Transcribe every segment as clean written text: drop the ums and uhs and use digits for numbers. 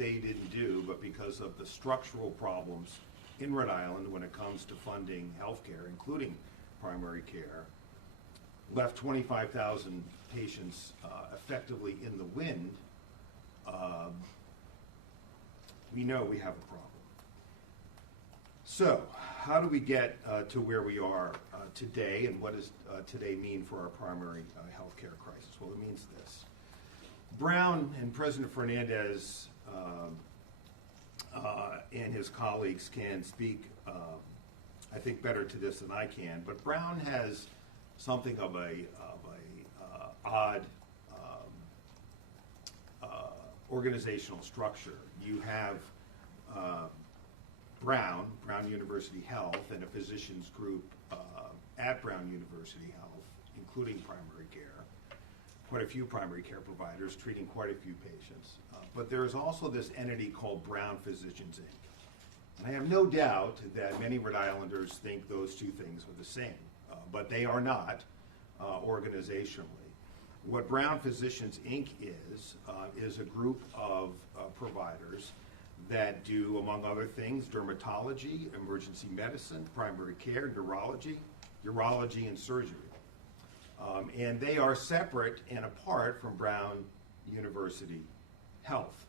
they didn't do, but because of the structural problems in Rhode Island when it comes to funding healthcare, including primary care, left 25,000 patients effectively in the wind, we know we have a problem. So, how do we get to where we are today, and what does today mean for our primary healthcare crisis? Well, it means this. Brown and President Fernandez and his colleagues can speak, I think, better to this than I can, but Brown has something of a odd organizational structure. You have Brown University Health, and a physicians group at Brown University Health, including primary care, quite a few primary care providers treating quite a few patients. But there's also this entity called Brown Physicians, Inc. And I have no doubt that many Rhode Islanders think those two things are the same, but they are not organizationally. What Brown Physicians, Inc. is a group of providers that do, among other things, dermatology, emergency medicine, primary care, neurology, urology, and surgery. And they are separate and apart from Brown University Health.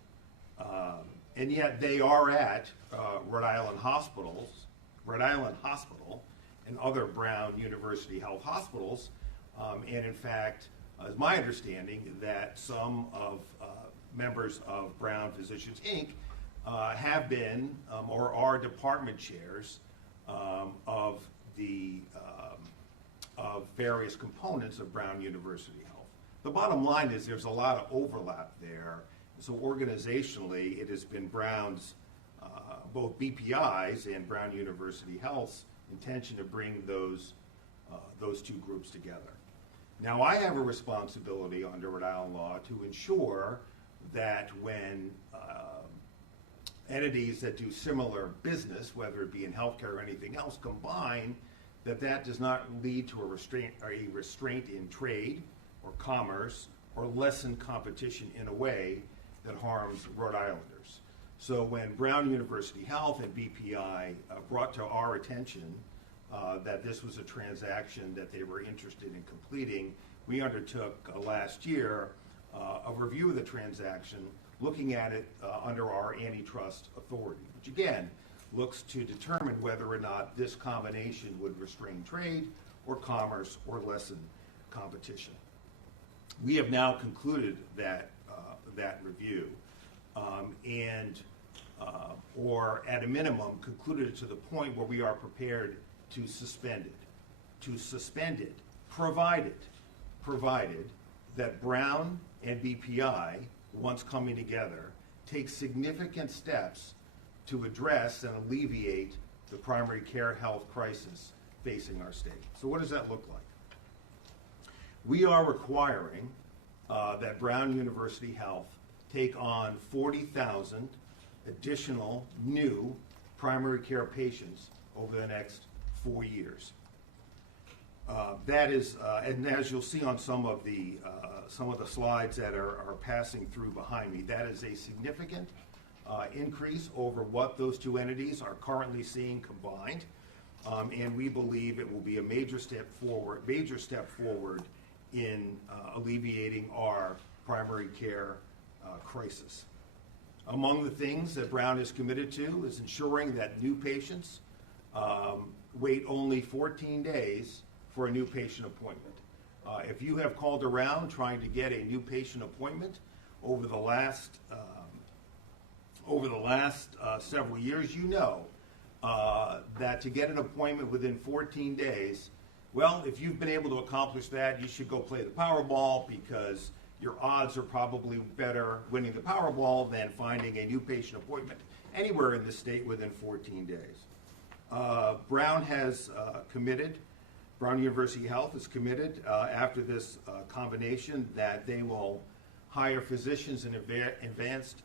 And yet they are at Rhode Island Hospital, and other Brown University Health hospitals. And in fact, it's my understanding that some of members of Brown Physicians, Inc. Have been or are department chairs of various components of Brown University Health. The bottom line is there's a lot of overlap there. So organizationally, it has been Brown's, both BPI's and Brown University Health's intention to bring those two groups together. Now, I have a responsibility under Rhode Island law to ensure that when entities that do similar business, whether it be in healthcare or anything else, combine, that does not lead to a restraint in trade or commerce or lessen competition in a way that harms Rhode Islanders. So when Brown University Health and BPI brought to our attention that this was a transaction that they were interested in completing, we undertook last year a review of the transaction, looking at it under our antitrust authority, which again looks to determine whether or not this combination would restrain trade or commerce or lessen competition. We have now concluded that review, or at a minimum concluded it to the point where we are prepared to suspend it, provided that Brown and BPI, once coming together, take significant steps to address and alleviate the primary care health crisis facing our state. So what does that look like? We are requiring that Brown University Health take on 40,000 additional new primary care patients over the next 4 years. That is, and as you'll see on some of the slides that are passing through behind me, that is a significant increase over what those two entities are currently seeing combined, and we believe it will be a major step forward in alleviating our primary care crisis. Among the things that Brown is committed to is ensuring that new patients wait only 14 days for a new patient appointment. If you have called around trying to get a new patient appointment over the last several years, you know that to get an appointment within 14 days, well, if you've been able to accomplish that, you should go play the Powerball, because your odds are probably better winning the Powerball than finding a new patient appointment anywhere in the state within 14 days. Brown University Health is committed after this combination that they will hire physicians and advanced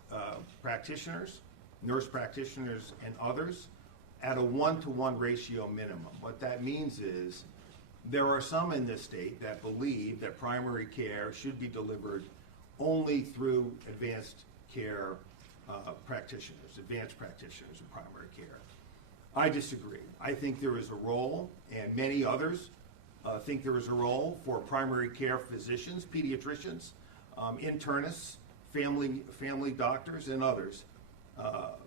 practitioners, nurse practitioners, and others at a 1-to-1 ratio minimum. What that means is there are some in this state that believe that primary care should be delivered only through advanced care practitioners, advanced practitioners in primary care. I disagree. I think there is a role, and many others think there is a role for primary care physicians, pediatricians, internists, family doctors, and others.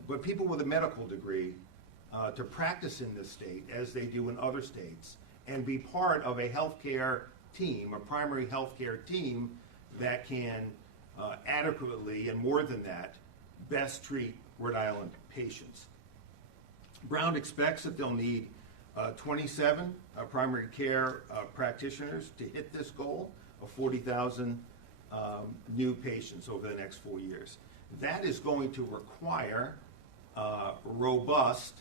But people with a medical degree to practice in this state as they do in other states and be part of a healthcare team, a primary healthcare team that can adequately and more than that best treat Rhode Island patients. Brown expects that they'll need 27 primary care practitioners to hit this goal of 40,000 new patients over the next 4 years. That is going to require robust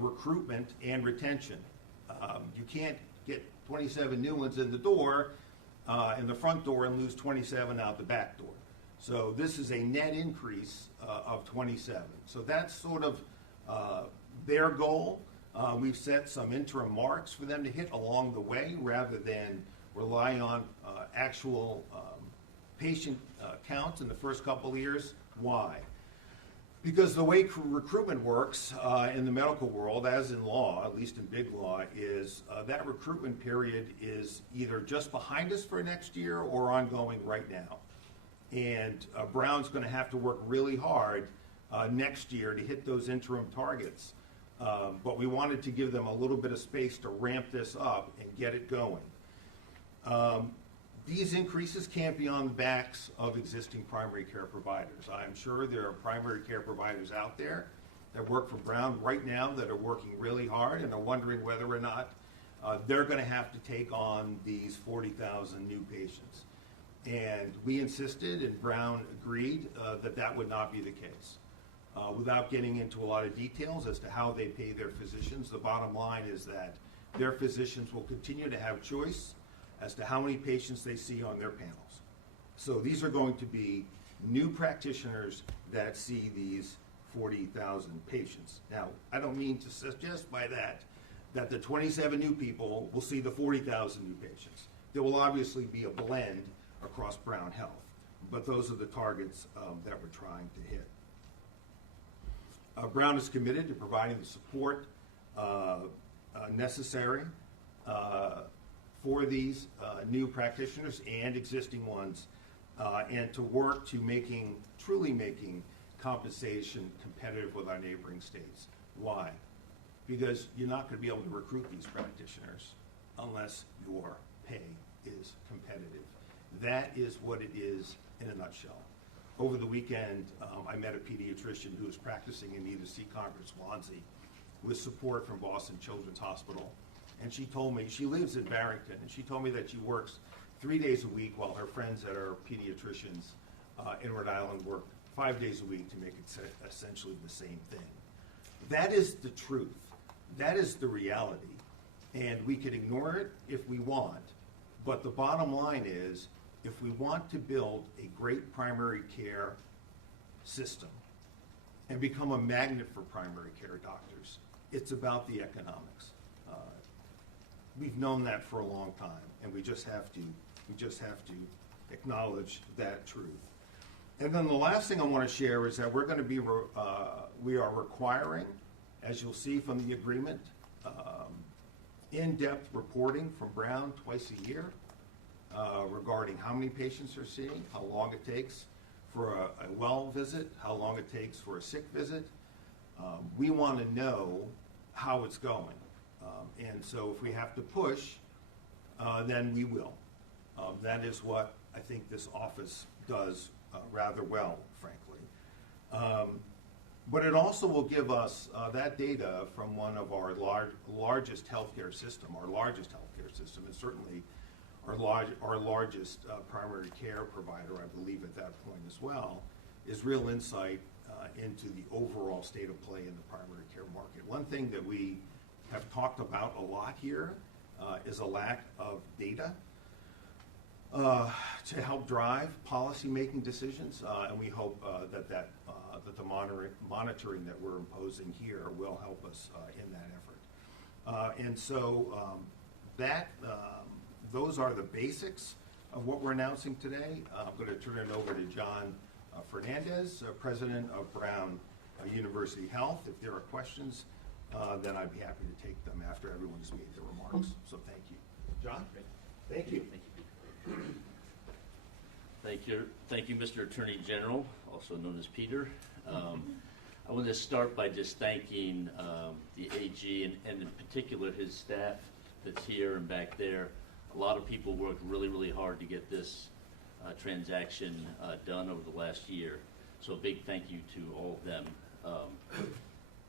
recruitment and retention. You can't get 27 new ones in the door, in the front door, and lose 27 out the back door. So this is a net increase of 27. So that's sort of their goal. We've set some interim marks for them to hit along the way rather than rely on actual patient counts in the first couple of years. Why? Because the way recruitment works in the medical world, as in law, at least in big law, is that recruitment period is either just behind us for next year or ongoing right now. And Brown's going to have to work really hard next year to hit those interim targets. But we wanted to give them a little bit of space to ramp this up and get it going. These increases can't be on the backs of existing primary care providers. I'm sure there are primary care providers out there that work for Brown right now that are working really hard and are wondering whether or not they're going to have to take on these 40,000 new patients. And we insisted, and Brown agreed, that that would not be the case. Without getting into a lot of details as to how they pay their physicians, the bottom line is that their physicians will continue to have choice as to how many patients they see on their panels. So these are going to be new practitioners that see these 40,000 patients. Now, I don't mean to suggest by that the 27 new people will see the 40,000 new patients. There will obviously be a blend across Brown Health, but those are the targets that we're trying to hit. Brown is committed to providing the support necessary for these new practitioners and existing ones, and to work to truly making compensation competitive with our neighboring states. Why? Because you're not going to be able to recruit these practitioners unless your pay is competitive. That is what it is in a nutshell. Over the weekend, I met a pediatrician who was practicing in either Concord or Swansea with support from Boston Children's Hospital. And she told me, she lives in Barrington, and she told me that she works 3 days a week while her friends that are pediatricians in Rhode Island work 5 days a week to make it essentially the same thing. That is the truth. That is the reality. And we can ignore it if we want. But the bottom line is, if we want to build a great primary care system and become a magnet for primary care doctors, it's about the economics. We've known that for a long time, and we just have to acknowledge that truth. And then the last thing I want to share is that we're going to be we are requiring, as you'll see from the agreement, in-depth reporting from Brown twice a year regarding how many patients they're seeing, how long it takes for a well visit, how long it takes for a sick visit. We want to know how it's going. And so if we have to push, then we will. That is what I think this office does rather well, frankly. But it also will give us that data from one of our largest healthcare system, and certainly our largest primary care provider, I believe at that point as well, is real insight into the overall state of play in the primary care market. One thing that we have talked about a lot here is a lack of data to help drive policy-making decisions, and we hope that the monitoring that we're imposing here will help us in that effort. And so those are the basics of what we're announcing today. I'm going to turn it over to John Fernandez, President of Brown University Health. If there are questions, then I'd be happy to take them after everyone's made their remarks. So thank you. John? Thank you. Thank you, Mr. Attorney General, also known as Peter. I want to start by just thanking the AG and in particular his staff that's here and back there. A lot of people worked really, really hard to get this transaction done over the last year. So a big thank you to all of them.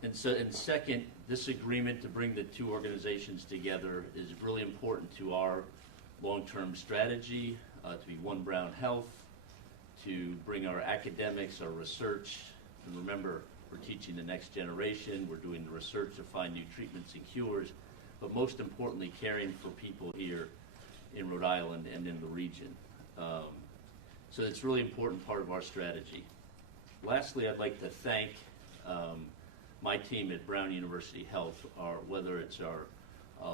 And second, this agreement to bring the two organizations together is really important to our long-term strategy, to be one Brown Health, to bring our academics, our research, and remember, we're teaching the next generation, we're doing the research to find new treatments and cures, but most importantly, caring for people here in Rhode Island and in the region. So it's a really important part of our strategy. Lastly, I'd like to thank my team at Brown University Health, whether it's our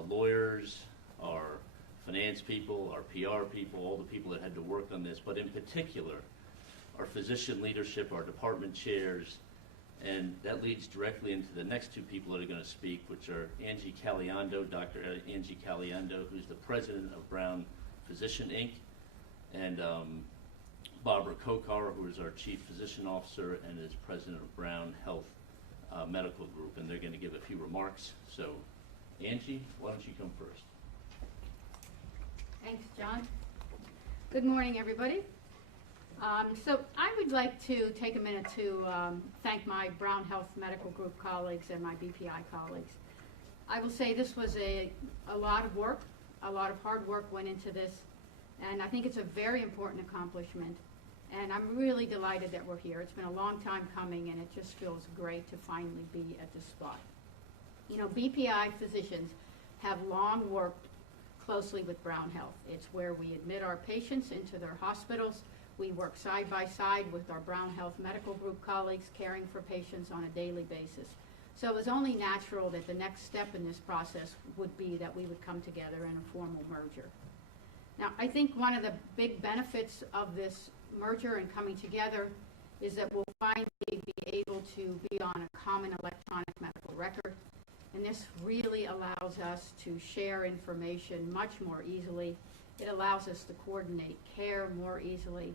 lawyers, our finance people, our PR people, all the people that had to work on this, but in particular, our physician leadership, our department chairs, and that leads directly into the next two people that are going to speak, which are Angie Caliando, Dr. Angie Caliando, who's the president of Brown Physician Inc., and Barbara Kokar, who is our chief physician officer and is president of Brown Health Medical Group, and they're going to give a few remarks. So, Angie, why don't you come first? Thanks, John. Good morning, everybody. So I would like to take a minute to thank my Brown Health Medical Group colleagues and my BPI colleagues. I will say this was a lot of work, a lot of hard work went into this, and I think it's a very important accomplishment. And I'm really delighted that we're here. It's been a long time coming, and it just feels great to finally be at this spot. You know, BPI physicians have long worked closely with Brown Health. It's where we admit our patients into their hospitals. We work side by side with our Brown Health Medical Group colleagues caring for patients on a daily basis. So it was only natural that the next step in this process would be that we would come together in a formal merger. Now, I think one of the big benefits of this merger and coming together is that we'll finally be able to be on a common electronic medical record. And this really allows us to share information much more easily. It allows us to coordinate care more easily,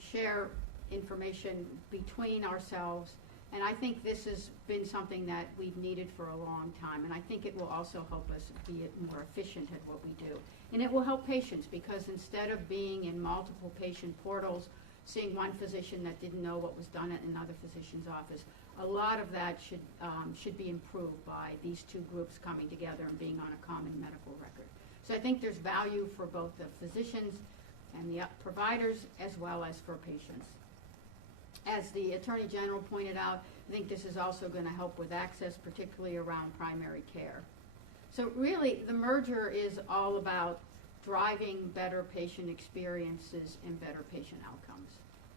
share information between ourselves. And I think this has been something that we've needed for a long time. And I think it will also help us be more efficient at what we do. And it will help patients because instead of being in multiple patient portals, seeing one physician that didn't know what was done at another physician's office, a lot of that should be improved by these two groups coming together and being on a common medical record. So I think there's value for both the physicians and the providers as well as for patients. As the Attorney General pointed out, I think this is also going to help with access, particularly around primary care. So really, the merger is all about driving better patient experiences and better patient outcomes.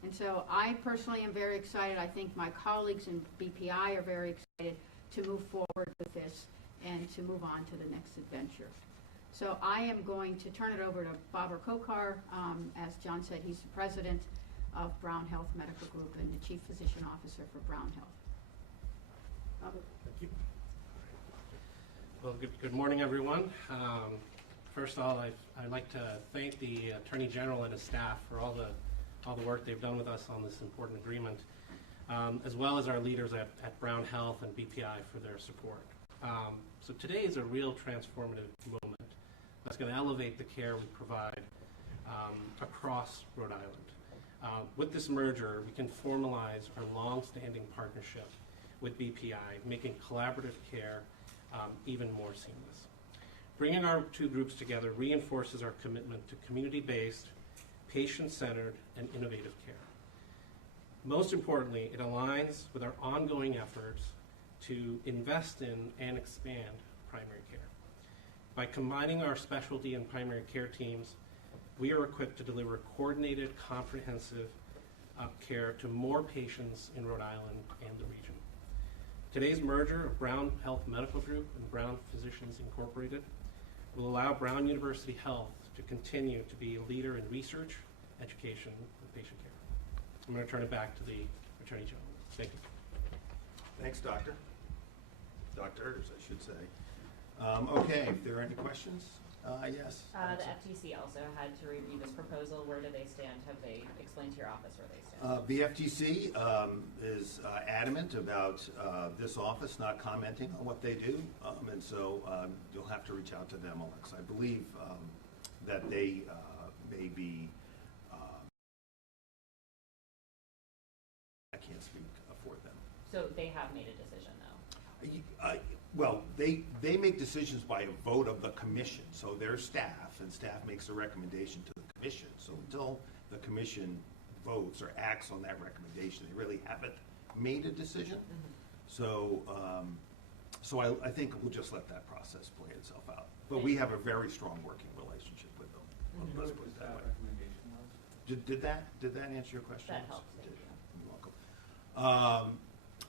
And so I personally am very excited. I think my colleagues in BPI are very excited to move forward with this and to move on to the next adventure. So I am going to turn it over to Barbara Kokar. As John said, he's the president of Brown Health Medical Group and the chief physician officer for Brown Health. Thank you. Well, good morning, everyone. First of all, I'd like to thank the Attorney General and his staff for all the work they've done with us on this important agreement, as well as our leaders at Brown Health and BPI for their support. So today is a real transformative moment that's going to elevate the care we provide across Rhode Island. With this merger, we can formalize our long-standing partnership with BPI, making collaborative care even more seamless. Bringing our two groups together reinforces our commitment to community-based, patient-centered, and innovative care. Most importantly, it aligns with our ongoing efforts to invest in and expand primary care. By combining our specialty and primary care teams, we are equipped to deliver coordinated, comprehensive care to more patients in Rhode Island and the region. Today's merger of Brown Health Medical Group and Brown Physicians Incorporated will allow Brown University Health to continue to be a leader in research, education, and patient care. I'm going to turn it back to the Attorney General. Thank you. Thanks, Doctor. Doctors, I should say. Okay, if there are any questions, yes. The FTC also had to review this proposal. Where do they stand? Have they explained to your office where they stand? The FTC is adamant about this office not commenting on what they do, and so you'll have to reach out to them, Alex. I believe that they may be, I can't speak for them. So they have made a decision, though. Well, they make decisions by a vote of the commission, so their staff, and staff makes a recommendation to the commission. So until the commission votes or acts on that recommendation, they really haven't made a decision. So, I think we'll just let that process play itself out. But we have a very strong working relationship with them. Let's put it that way. Did that answer your question? That helps. Thank you. You're welcome.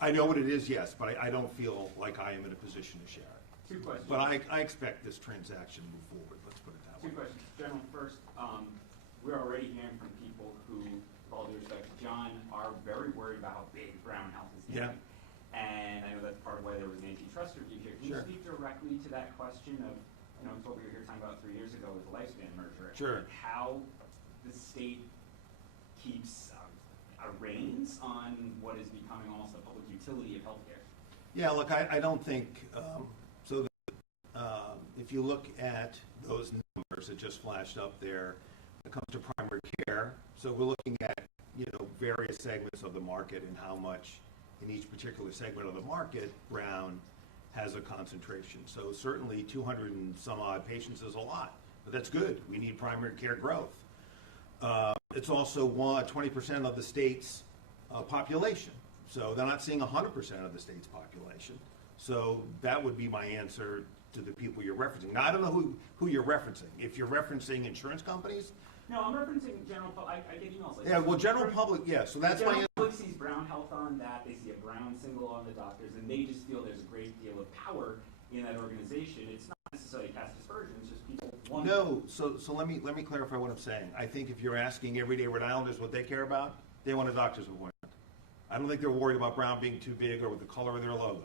I know what it is, yes, but I don't feel like I am in a position to share it. Two questions. But I expect this transaction to move forward, let's put it that way. Two questions. General, first, we're already hearing from people who, with all due respect to John, are very worried about how big Brown Health is getting. Yeah. And I know that's part of why there was an antitrust review here. Can Sure. you speak directly to that question of, it's what we were here talking about 3 years ago with the Lifespan merger. Sure. How the state keeps reins on what is becoming almost a public utility of healthcare. Yeah, look, I don't think, if you look at those numbers that just flashed up there, when it comes to primary care, so we're looking at, various segments of the market and how much in each particular segment of the market, Brown has a concentration. So certainly 200 and some odd patients is a lot, but that's good. We need primary care growth. It's also 20% of the state's population. So they're not seeing 100% of the state's population. So that would be my answer to the people you're referencing. Now, I don't know who you're referencing. If you're referencing insurance companies? No, I'm referencing general public. I get emails like Yeah, this. well, general public, yeah. So that's my general answer. public sees Brown Health on that. They see a Brown symbol on the doctors, and they just feel there's a great deal of power in that organization. It's not necessarily cast aspersions, it's just people want. No, so let me clarify what I'm saying. I think if you're asking everyday Rhode Islanders what they care about, they want a doctor's appointment. I don't think they're worried about Brown being too big or with the color of their logo.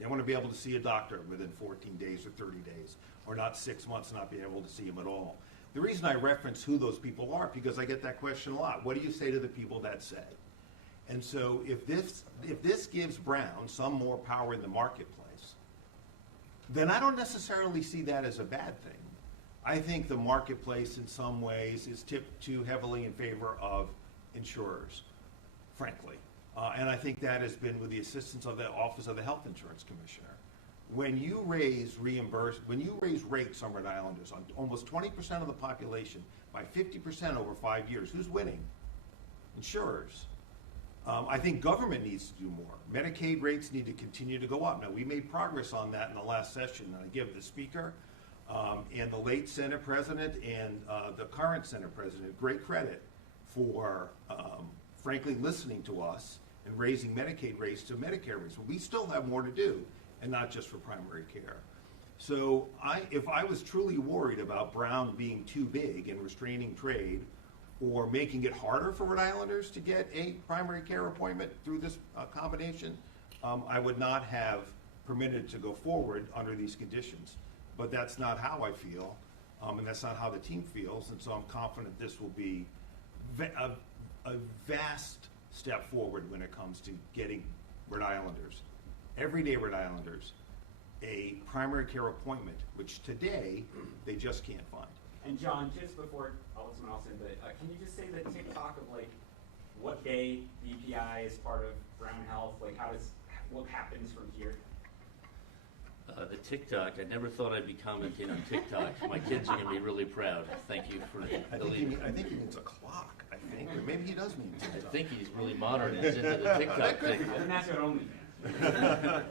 They want to be able to see a doctor within 14 days or 30 days, or not 6 months and not be able to see him at all. The reason I reference who those people are, because I get that question a lot. What do you say to the people that say? And so if this gives Brown some more power in the marketplace, then I don't necessarily see that as a bad thing. I think the marketplace in some ways is tipped too heavily in favor of insurers, frankly. And I think that has been with the assistance of the Office of the Health Insurance Commissioner. When you raise rates on Rhode Islanders on almost 20% of the population by 50% over 5 years, who's winning? Insurers. I think government needs to do more. Medicaid rates need to continue to go up. Now, we made progress on that in the last session, and I give the Speaker and the late Senate President and the current Senate President great credit for, frankly, listening to us and raising Medicaid rates to Medicare rates. But we still have more to do, and not just for primary care. So if I was truly worried about Brown being too big and restraining trade or making it harder for Rhode Islanders to get a primary care appointment through this combination, I would not have permitted it to go forward under these conditions. But that's not how I feel, and that's not how the team feels, and so I'm confident this will be a vast step forward when it comes to getting Rhode Islanders, everyday Rhode Islanders, a primary care appointment, which today they just can't find. And John, just before I'll let someone else in, but can you just say the tick-tock of what day BPI is part of Brown Health? What happens from here? The TikTok, I never thought I'd be commenting on TikTok. My kids are going to be really proud. Thank you for believing. I think he means a clock, or maybe he does mean I TikTok. think he's really modern. He's into the TikTok thing. And that's our only man.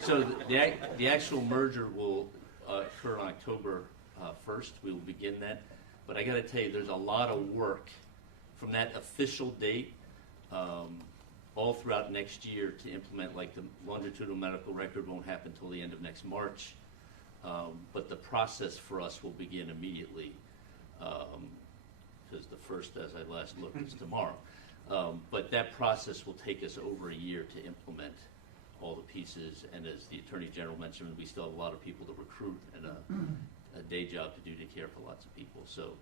So the actual merger will occur on October 1st. We will begin that. But I got to tell you, there's a lot of work from that official date all throughout next year to implement, like the longitudinal medical record won't happen until the end of next March. But the process for us will begin immediately because the first, as I last looked, is tomorrow. But that process will take us over a year to implement all the pieces, and as the Attorney General mentioned, we still have a lot of people to recruit and a day job to do to care for lots of people. So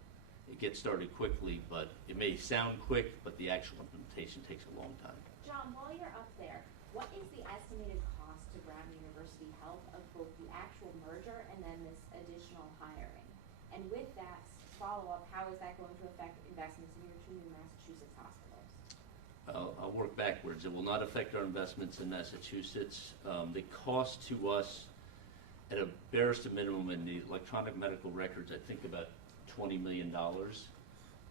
it gets started quickly, but it may sound quick, but the actual implementation takes a long time. John, while you're up there, what is the estimated cost to Brown University Health of both the actual merger and then this additional hiring? And with that follow-up, how is that going to affect investments in your two new Massachusetts hospitals? I'll work backwards. It will not affect our investments in Massachusetts. The cost to us, at a barest minimum in the electronic medical records, I think about $20 million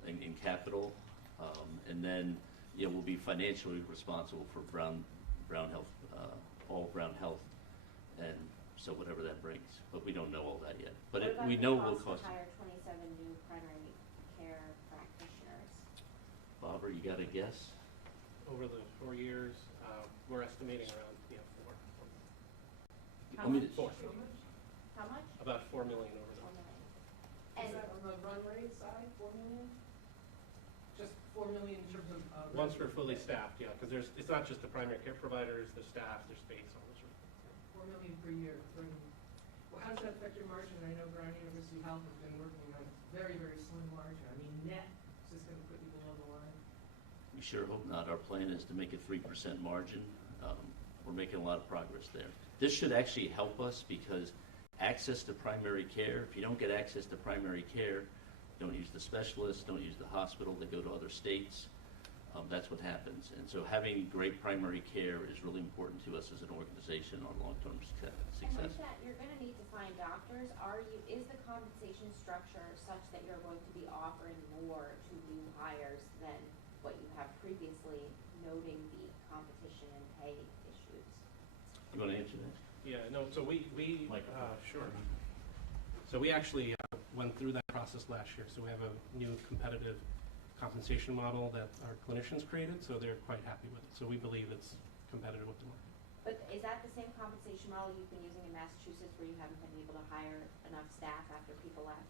in capital. And then we'll be financially responsible for Brown Health, all Brown Health, and so whatever that brings. But we don't know all that yet. But we know it will cost. To hire 27 new primary care practitioners? Barbara, you got a guess? Over the 4 years, we're estimating around 4. How Let me much? just- 4. How much? About 4 million over 4 there. million. Is And that on the run rate side, 4 million? Just 4 million in terms of, Once we're revenue? fully staffed, yeah, because it's not just the primary care providers, there's staff, there's space, all those sort of things. 4 million per year revenue. Well, how does that affect your margin? I know Brown University Health has been working on a very, very slim margin. I mean, net, is this gonna put you below the line? We sure hope not. Our plan is to make a 3% margin. We're making a lot of progress there. This should actually help us because access to primary care, if you don't get access to primary care, don't use the specialists, don't use the hospital, they go to other states. That's what happens. And so having great primary care is really important to us as an organization on long-term And success. with that, you're gonna need to find doctors. Is the compensation structure such that you're going to be offering more to new hires than what you have previously, noting the competition and pay issues? You want to answer that? Yeah, no, so we Microphone. sure. So we actually went through that process last year. So we have a new competitive compensation model that our clinicians created, so they're quite happy with it. So we believe it's competitive with the market. But is that the same compensation model you've been using in Massachusetts where you haven't been able to hire enough staff after people left?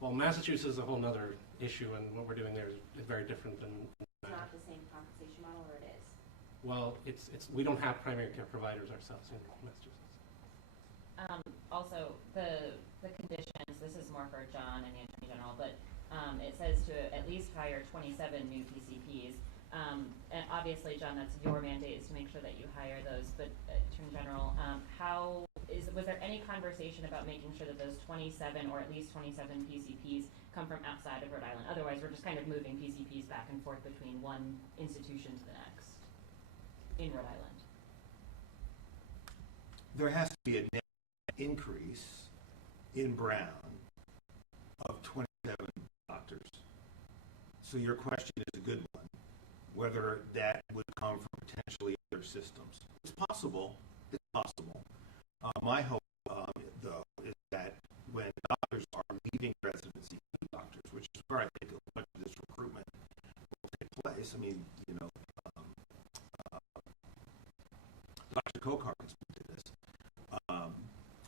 Well, Massachusetts is a whole nother issue, and what we're doing there is very different than. It's not the same compensation model, or it is? Well, we don't have primary care providers ourselves in Massachusetts. Also, the conditions, this is more for John and the Attorney General, but it says to at least hire 27 new PCPs. And obviously, John, that's your mandate, is to make sure that you hire those, but Attorney General, was there any conversation about making sure that those 27 or at least 27 PCPs come from outside of Rhode Island? Otherwise, we're just kind of moving PCPs back and forth between one institution to the next in Rhode Island. There has to be a net increase in Brown of 27 doctors. So your question is a good one, whether that would come from potentially other systems. It's possible. It's possible. My hope, though, is that when doctors are leaving residency, doctors, which is where I think much of this recruitment will take place. I mean, Dr. Kokar has been to this.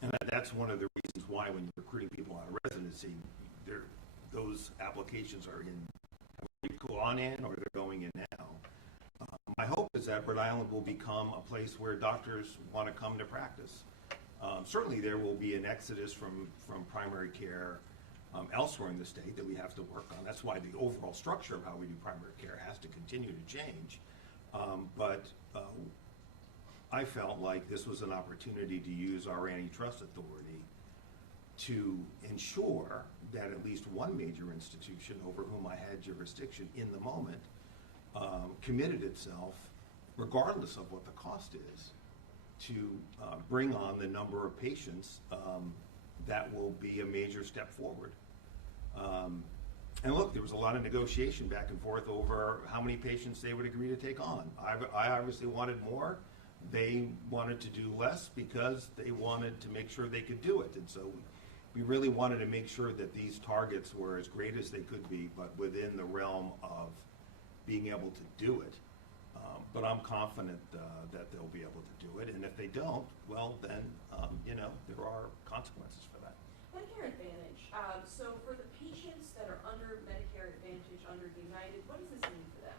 And that's one of the reasons why when you're recruiting people out of residency, those applications are gone in or they're going in now. My hope is that Rhode Island will become a place where doctors want to come to practice. Certainly there will be an exodus from primary care elsewhere in the state that we have to work on. That's why the overall structure of how we do primary care has to continue to change. But I felt like this was an opportunity to use our antitrust authority to ensure that at least one major institution over whom I had jurisdiction in the moment committed itself, regardless of what the cost is, to bring on the number of patients that will be a major step forward. And look, there was a lot of negotiation back and forth over how many patients they would agree to take on. I obviously wanted more. They wanted to do less because they wanted to make sure they could do it. And so we really wanted to make sure that these targets were as great as they could be, but within the realm of being able to do it. But I'm confident that they'll be able to do it. And if they don't, well, then, there are consequences for that. Medicare Advantage. So for the patients that are under Medicare Advantage, under United, what does this mean for them?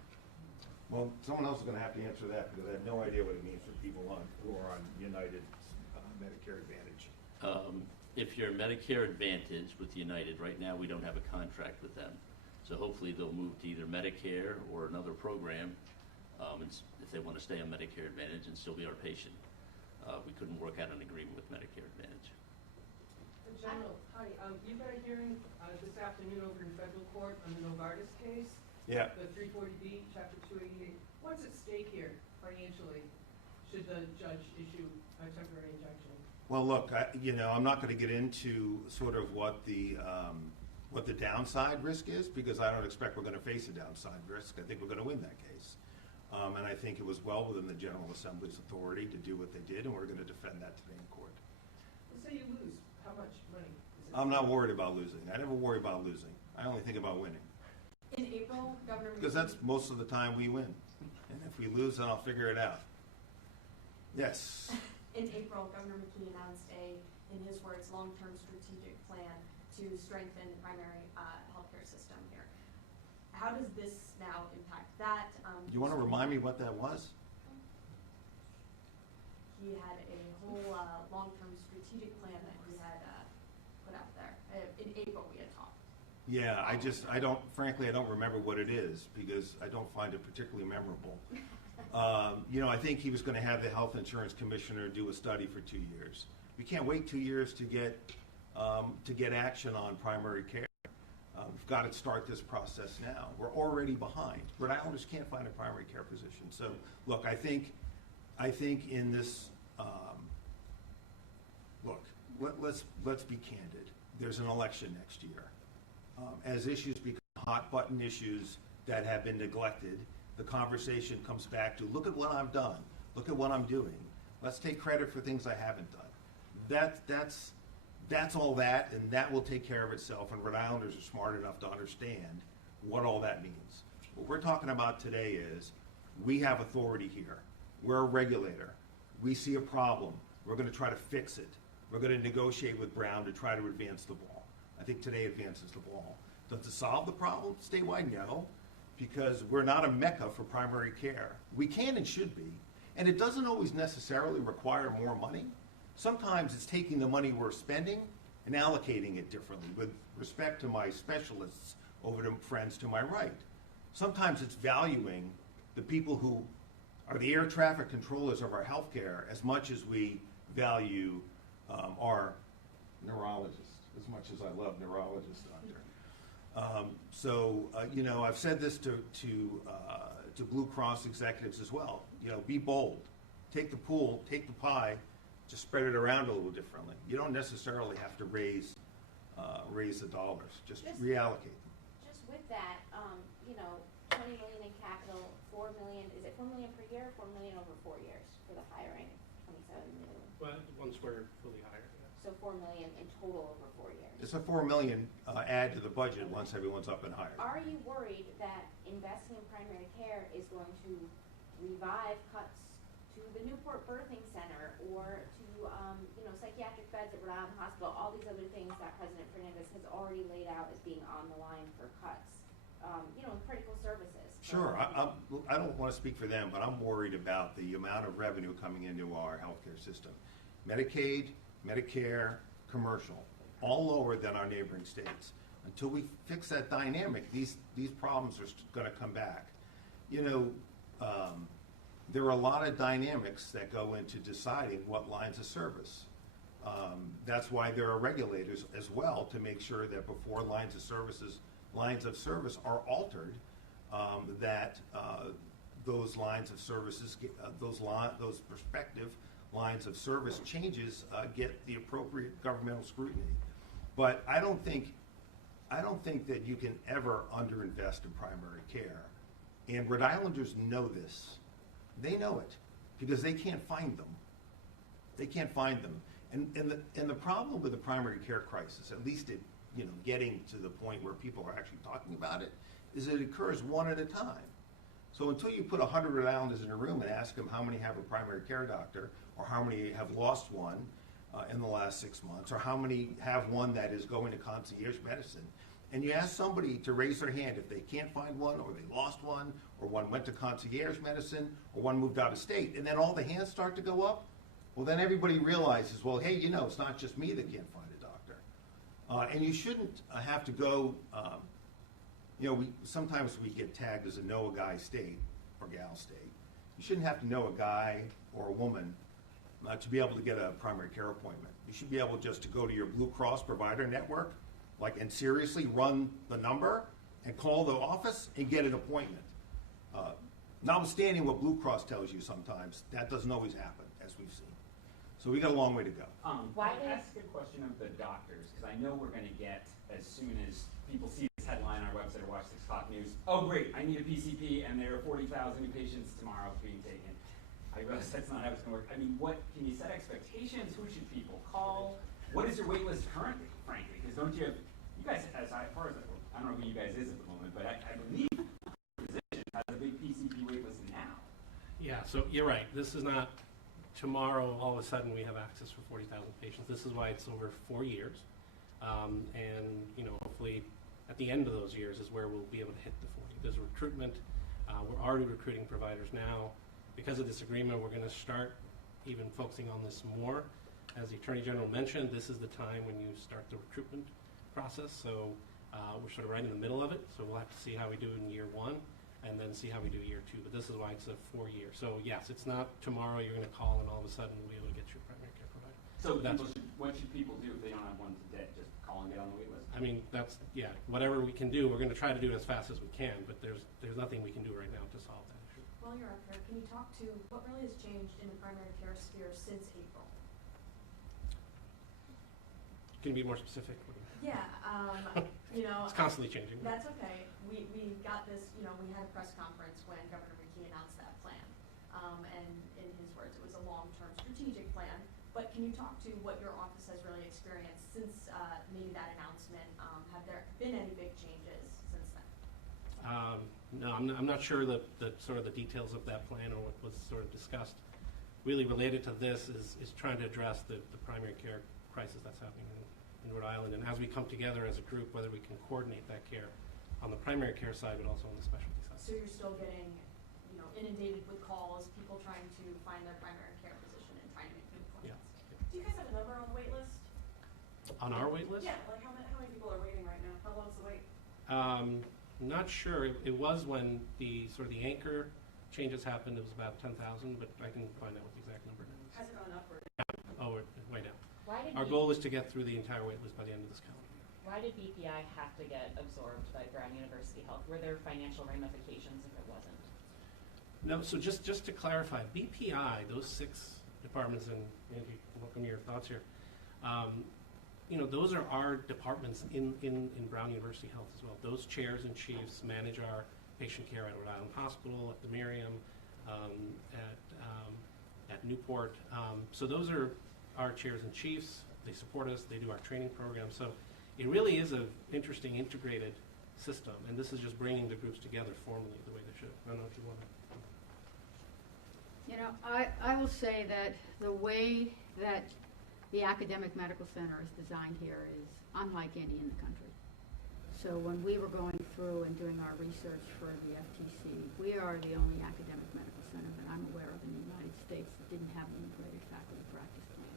Well, someone else is gonna have to answer that, because I have no idea what it means for people who are on United Medicare Advantage. If you're Medicare Advantage with United, right now, we don't have a contract with them. So hopefully they'll move to either Medicare or another program, if they want to stay on Medicare Advantage and still be our patient. We couldn't work out an agreement with Medicare Advantage. General, hi, you've got a hearing, this afternoon over in federal court on the Novartis case. Yeah. The 340B, chapter 288. What's at stake here financially, should the judge issue a temporary injunction? Well, look, I'm not going to get into sort of what the downside risk is, because I don't expect we're going to face a downside risk. I think we're going to win that case. And I think it was well within the General Assembly's authority to do what they did, and we're going to defend that today in court. Let's say you lose, how much money is it? I'm not worried about losing. I never worry about losing. I only think about winning. In April, Governor Because that's most of the time we win. And if we lose, then I'll figure it out. Yes. In April, Governor McKee announced in his words, long-term strategic plan to strengthen the primary healthcare system here. How does this now impact that? Do you want to remind me what that was? He had a whole long-term strategic plan that he had put out there. In April, we had talked. Yeah, frankly, I don't remember what it is, because I don't find it particularly memorable. I think he was going to have the health insurance commissioner do a study for 2 years. We can't wait 2 years to get action on primary care. We've got to start this process now. We're already behind. Rhode Islanders can't find a primary care physician. So, look, I think in this, let's be candid. There's an election next year. As issues become hot button issues that have been neglected, the conversation comes back to, look at what I've done. Look at what I'm doing. Let's take credit for things I haven't done. That's all that, and that will take care of itself, and Rhode Islanders are smart enough to understand what all that means. What we're talking about today is, we have authority here. We're a regulator. We see a problem. We're going to try to fix it. We're going to negotiate with Brown to try to advance the ball. I think today advances the ball. Does it solve the problem statewide? No, because we're not a mecca for primary care. We can and should be, and it doesn't always necessarily require more money. Sometimes it's taking the money we're spending and allocating it differently, with respect to my specialists over to friends to my right. Sometimes it's valuing the people who are the air traffic controllers of our healthcare as much as we value our neurologists, as much as I love neurologists, doctor. I've said this to Blue Cross executives as well. Be bold. Take the pool, take the pie, just spread it around a little differently. You don't necessarily have to raise the dollars. Just reallocate them. Just with that, 20 million in capital, 4 million, is it 4 million per year or 4 million over 4 years for the hiring, 27 million? Well, once we're fully hired, yeah. So 4 million in total over 4 years. It's a $4 million add to the budget once everyone's up and hired. Are you worried that investing in primary care is going to revive cuts to the Newport Birthing Center or to psychiatric beds at Rhode Island Hospital, all these other things that President Fernandez has already laid out as being on the line for cuts, in critical services? Sure. I don't want to speak for them, but I'm worried about the amount of revenue coming into our healthcare system. Medicaid, Medicare, commercial, all lower than our neighboring states. Until we fix that dynamic, these problems are going to come back. There are a lot of dynamics that go into deciding what lines of service. That's why there are regulators as well, to make sure that before lines of service are altered, that those lines of services, those prospective lines of service changes get the appropriate governmental scrutiny. But I don't think that you can ever underinvest in primary care, and Rhode Islanders know this. They know it because they can't find them. They can't find them, and the problem with the primary care crisis, at least getting to the point where people are actually talking about it, is that it occurs one at a time. So until you put 100 Rhode Islanders in a room and ask them how many have a primary care doctor, or how many have lost one in the last 6 months, or how many have one that is going to concierge medicine, and you ask somebody to raise their hand if they can't find one, or they lost one, or one went to concierge medicine, or one moved out of state, and then all the hands start to go up, well, then everybody realizes, well, hey, it's not just me that can't find a doctor. And you shouldn't have to go, sometimes we get tagged as a know a guy state or gal state. You shouldn't have to know a guy or a woman to be able to get a primary care appointment. You should be able just to go to your Blue Cross provider network, and seriously run the number and call the office and get an appointment. Notwithstanding what Blue Cross tells you sometimes, that doesn't always happen, as we've seen. So we got a long way to go. Why Can I does- ask a question of the doctors? Because I know we're going to get, as soon as people see this headline on our website or watch 6 o'clock news, oh great, I need a PCP and there are 40,000 new patients tomorrow being taken. I realize that's not how it's going to work. I mean, can you set expectations? Who should people call? What is your wait list currently, frankly? Because don't you have, you guys, as far as I don't know who you guys is at the moment, but I believe physician has a big PCP wait list now. Yeah, so you're right. This is not tomorrow, all of a sudden, we have access for 40,000 patients. This is why it's over 4 years. And, hopefully at the end of those years is where we'll be able to hit the 40. There's recruitment. We're already recruiting providers now. Because of this agreement, we're going to start even focusing on this more. As the Attorney General mentioned, this is the time when you start the recruitment process. So we're sort of right in the middle of it. So we'll have to see how we do in year 1 and then see how we do year 2. But this is why it's a 4 year. So yes, it's not tomorrow you're going to call and all of a sudden we'll be able to get you a primary care provider. So That's- what should people do if they don't have one today? Just call and get on the wait list? I mean, whatever we can do, we're going to try to do it as fast as we can, but there's nothing we can do right now to solve that issue. While you're up here, can you talk to what really has changed in the primary care sphere since April? Can you be more specific? Yeah, It's constantly changing. that's okay. We got this, we had a press conference when Governor McKee announced that plan. And in his words, it was a long-term strategic plan. But can you talk to what your office has really experienced since maybe that announcement? Have there been any big changes since then? No, I'm not sure the sort of the details of that plan or what was sort of discussed. Really related to this is trying to address the primary care crisis that's happening in Rhode Island. And as we come together as a group, whether we can coordinate that care on the primary care side, but also on the specialty side. So you're still getting, inundated with calls, people trying to find their primary care physician and trying to make new Yeah. appointments. Do you guys have a number on the wait list? On our wait list? Yeah, like how many people are waiting right now? How long's the wait? Not sure. It was when the sort of the anchor changes happened. It was about 10,000, but I can find out what the exact number now is. Has it gone up or? Oh, we're way down. Why did Our goal is to get through the entire wait list by the end of this calendar year. Why did BPI have to get absorbed by Brown University Health? Were there financial ramifications if it wasn't? No, so just to clarify, BPI, those 6 departments, and Angie, welcome your thoughts here. Those are our departments in Brown University Health as well. Those chairs and chiefs manage our patient care at Rhode Island Hospital, at the Miriam, at Newport. So those are our chairs and chiefs. They support us. They do our training program. So it really is an interesting integrated system, and this is just bringing the groups together formally the way they should. I don't know if you want to. I will say that the way that the academic medical center is designed here is unlike any in the country. So when we were going through and doing our research for the FTC, we are the only academic medical center that I'm aware of in the United States that didn't have an integrated faculty practice plan.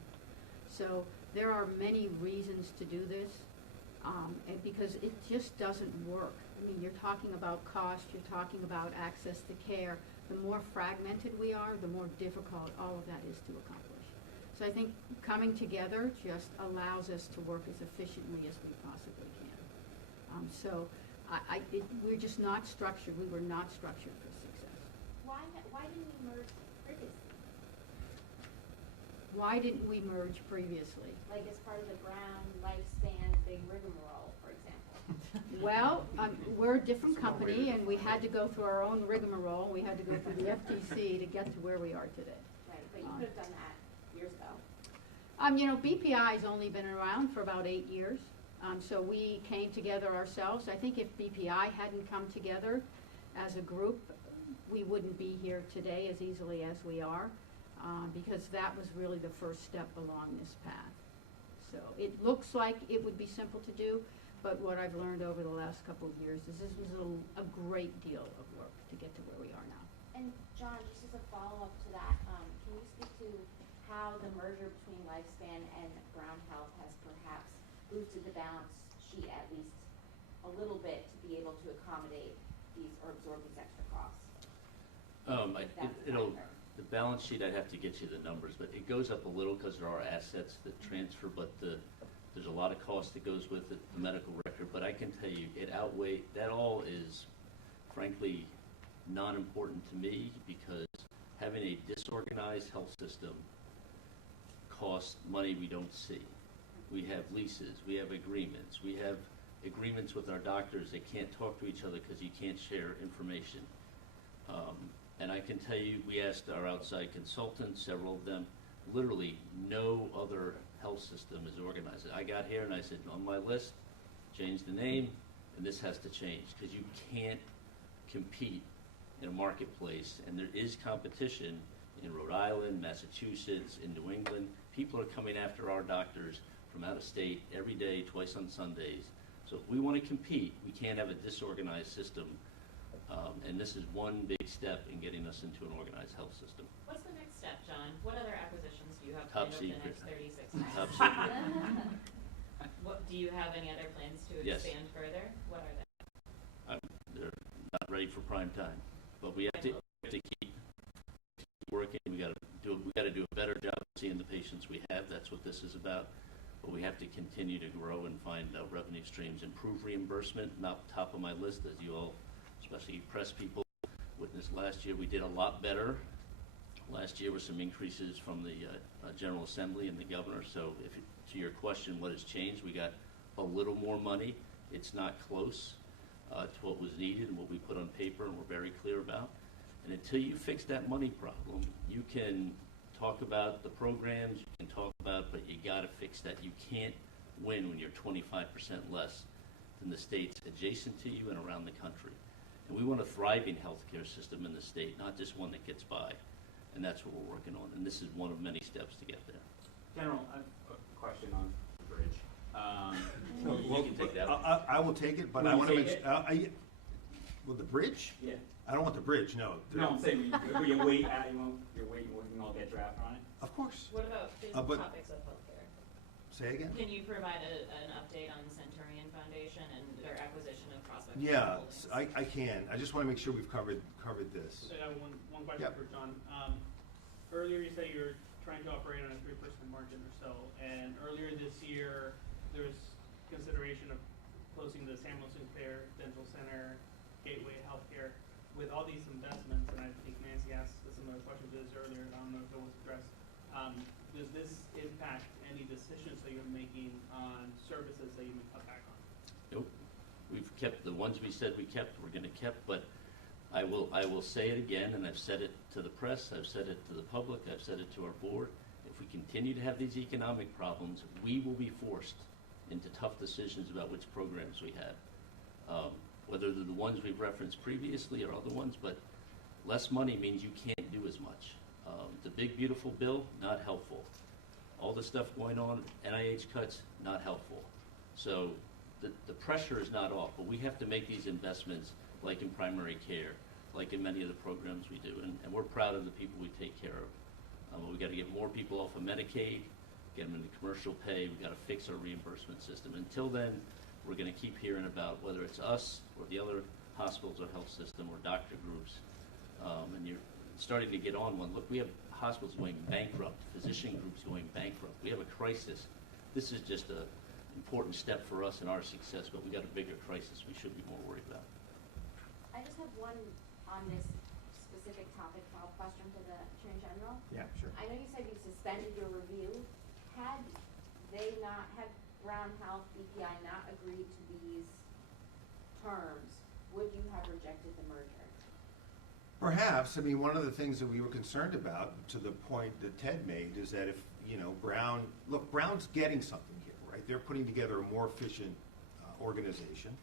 So there are many reasons to do this, and because it just doesn't work. I mean, you're talking about cost, you're talking about access to care. The more fragmented we are, the more difficult all of that is to accomplish. So I think coming together just allows us to work as efficiently as we possibly can. We're just not structured. We were not structured for success. Why didn't we merge previously? Why didn't we merge previously? Like as part of the Brown Lifespan big rigmarole, for example? Well, we're a different company, and we had to go through our own rigmarole. We had to go through the FTC to get to where we are today. Right, but you could have done that years ago. BPI has only been around for about 8 years, so we came together ourselves. I think if BPI hadn't come together as a group, we wouldn't be here today as easily as we are, because that was really the first step along this path. So it looks like it would be simple to do, but what I've learned over the last couple of years is this was a great deal of work to get to where we are now. And John, just as a follow-up to that, can you speak to how the merger between Lifespan and Brown Health has perhaps boosted the balance sheet at least a little bit to be able to accommodate these or absorb these extra costs? The balance sheet, I'd have to get you the numbers, but it goes up a little because there are assets that transfer, but there's a lot of cost that goes with it, the medical record, but I can tell you, that all is frankly non-important to me, because having a disorganized health system costs money we don't see. We have leases, we have agreements with our doctors. They can't talk to each other because you can't share information. And I can tell you, we asked our outside consultants, several of them, literally no other health system is organized. I got here and I said, on my list, change the name, and this has to change, because you can't compete in a marketplace, and there is competition in Rhode Island, Massachusetts, in New England. People are coming after our doctors from out of state every day, twice on Sundays. So if we want to compete, we can't have a disorganized system. And this is one big step in getting us into an organized health system. What's the next step, John? What other acquisitions do you have Top planned over the secret. next 36 months? Top secret. What, do you have any other plans to Yes. expand further? What are they? They're not ready for prime time, but we have to keep working. We got to do a better job of seeing the patients we have. That's what this is about. But we have to continue to grow and find revenue streams, improve reimbursement. Not top of my list, as you all, especially press people, witnessed last year. We did a lot better last year with some increases from the General Assembly and the governor. So to your question, what has changed? We got a little more money. It's not close to what was needed and what we put on paper and we're very clear about. And until you fix that money problem, you can talk about the programs, you can talk about, but you got to fix that. You can't win when you're 25% less than the states adjacent to you and around the country. And we want a thriving healthcare system in the state, not just one that gets by. And that's what we're working on. And this is one of many steps to get there. General, I have a question on the bridge. You can take that one. I will take it, but Will I you want to take make, it? well, the bridge? Yeah. I don't want the bridge, no. No, I'm saying, will you wait, you're waiting, we can all get draft on it? Of course. What about but- topics of healthcare? Say again? Can you provide an update on Centurion Foundation and their acquisition of Prospect Yeah, Holdings? I can. I just want to make sure we've covered this. I have one question Yep. for John. Earlier you said you're trying to operate on a 3% margin or so, and earlier this year there was consideration of closing the Samuel Sinclair Dental Center, Gateway Healthcare. With all these investments, and I think Nancy asked a similar question to this earlier, I don't know if it was addressed, does this impact any decisions that you're making on services that you may cut back on? Nope. We've kept the ones we said we kept, we're going to keep, but I will say it again, and I've said it to the press, I've said it to the public, I've said it to our board. If we continue to have these economic problems, we will be forced into tough decisions about which programs we have. Whether they're the ones we've referenced previously or other ones, but less money means you can't do as much. The big, beautiful bill, not helpful. All the stuff going on, NIH cuts, not helpful. So the pressure is not off, but we have to make these investments like in primary care, like in many of the programs we do, and we're proud of the people we take care of. But we got to get more people off of Medicaid, get them into commercial pay, we got to fix our reimbursement system. Until then, we're going to keep hearing about whether it's us or the other hospitals or health system or doctor groups. And you're starting to get on one. Look, we have hospitals going bankrupt, physician groups going bankrupt. We have a crisis. This is just an important step for us in our success, but we got a bigger crisis we should be more worried about. I just have one on this specific topic, follow-up question to the Attorney General. Yeah, sure. I know you said you suspended your review. Had Brown Health, BPI not agreed to these terms, would you have rejected the merger? Perhaps. I mean, one of the things that we were concerned about, to the point that Ted made, is that if, Brown's getting something here, right? They're putting together a more efficient organization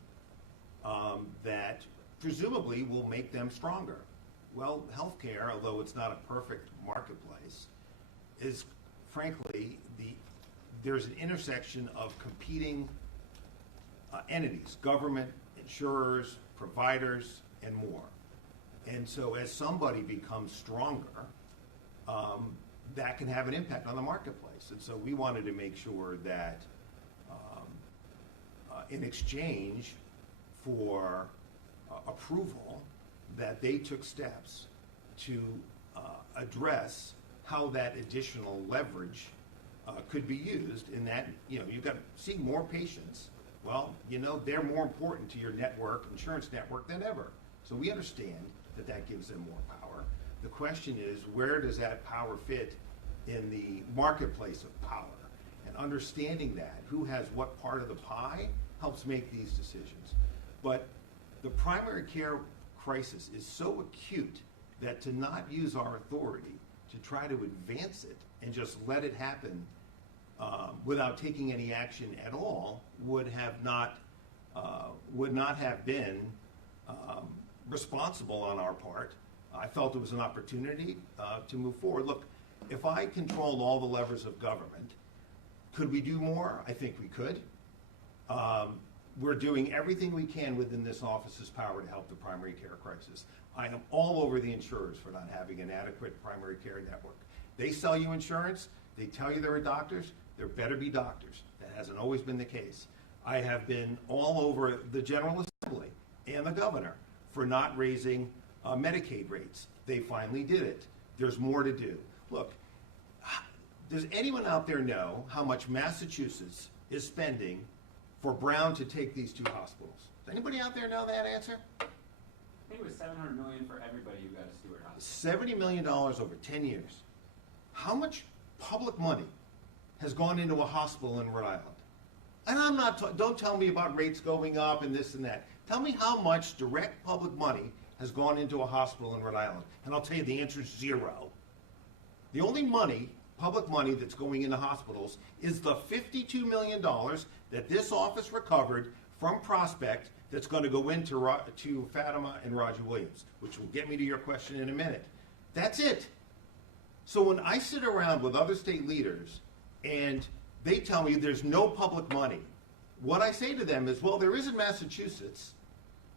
that presumably will make them stronger. Well, healthcare, although it's not a perfect marketplace, is frankly there's an intersection of competing entities, government, insurers, providers, and more. And so as somebody becomes stronger, that can have an impact on the marketplace. And so we wanted to make sure that in exchange for approval, that they took steps to address how that additional leverage could be used in that, you've got to see more patients. Well, they're more important to your network, insurance network, than ever. So we understand that that gives them more power. The question is, where does that power fit in the marketplace of power? And understanding that, who has what part of the pie, helps make these decisions. But the primary care crisis is so acute that to not use our authority to try to advance it and just let it happen without taking any action at all would not have been responsible on our part. I felt it was an opportunity to move forward. Look, if I controlled all the levers of government, could we do more? I think we could. We're doing everything we can within this office's power to help the primary care crisis. I am all over the insurers for not having an adequate primary care network. They sell you insurance, they tell you there are doctors, there better be doctors. That hasn't always been the case. I have been all over the General Assembly and the governor for not raising Medicaid rates. They finally did it. There's more to do. Look, does anyone out there know how much Massachusetts is spending for Brown to take these two hospitals? Does anybody out there know that answer? I think it was $700 million for everybody who got a Stewart hospital. $70 million over 10 years. How much public money has gone into a hospital in Rhode Island? And I'm not, don't tell me about rates going up and this and that. Tell me how much direct public money has gone into a hospital in Rhode Island. And I'll tell you the answer is zero. The only money, public money, that's going into hospitals is the $52 million that this office recovered from Prospect that's going to go into to Fatima and Roger Williams, which will get me to your question in a minute. That's it. So when I sit around with other state leaders and they tell me there's no public money, what I say to them is, well, there is in Massachusetts,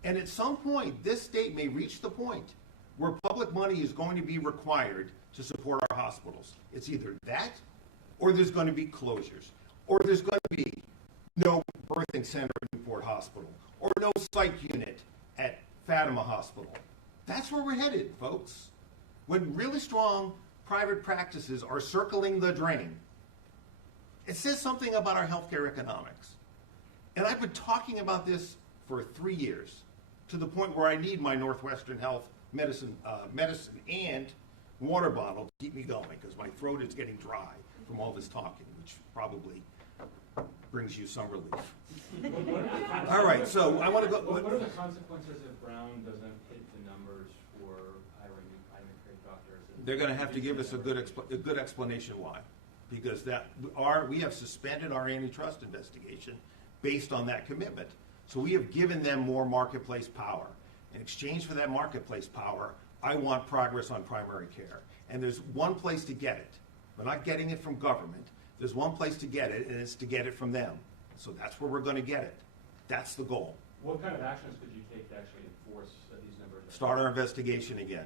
and at some point this state may reach the point where public money is going to be required to support our hospitals. It's either that, or there's going to be closures, or there's going to be no birthing center at Newport Hospital, or no psych unit at Fatima Hospital. That's where we're headed, folks. When really strong private practices are circling the drain, it says something about our healthcare economics. And I've been talking about this for 3 years, to the point where I need my Northwestern Health medicine and water bottle to keep me going, because my throat is getting dry from all this talking, which probably brings you some relief. All right, so I want to go. What are the consequences if Brown doesn't hit the numbers for hiring new primary care doctors? They're going to have to give us a good explanation why, because we have suspended our antitrust investigation based on that commitment. So we have given them more marketplace power. In exchange for that marketplace power, I want progress on primary care. And there's one place to get it. We're not getting it from government. There's one place to get it, and it's to get it from them. So that's where we're going to get it. That's the goal. What kind of actions could you take to actually enforce these numbers? Start our investigation again.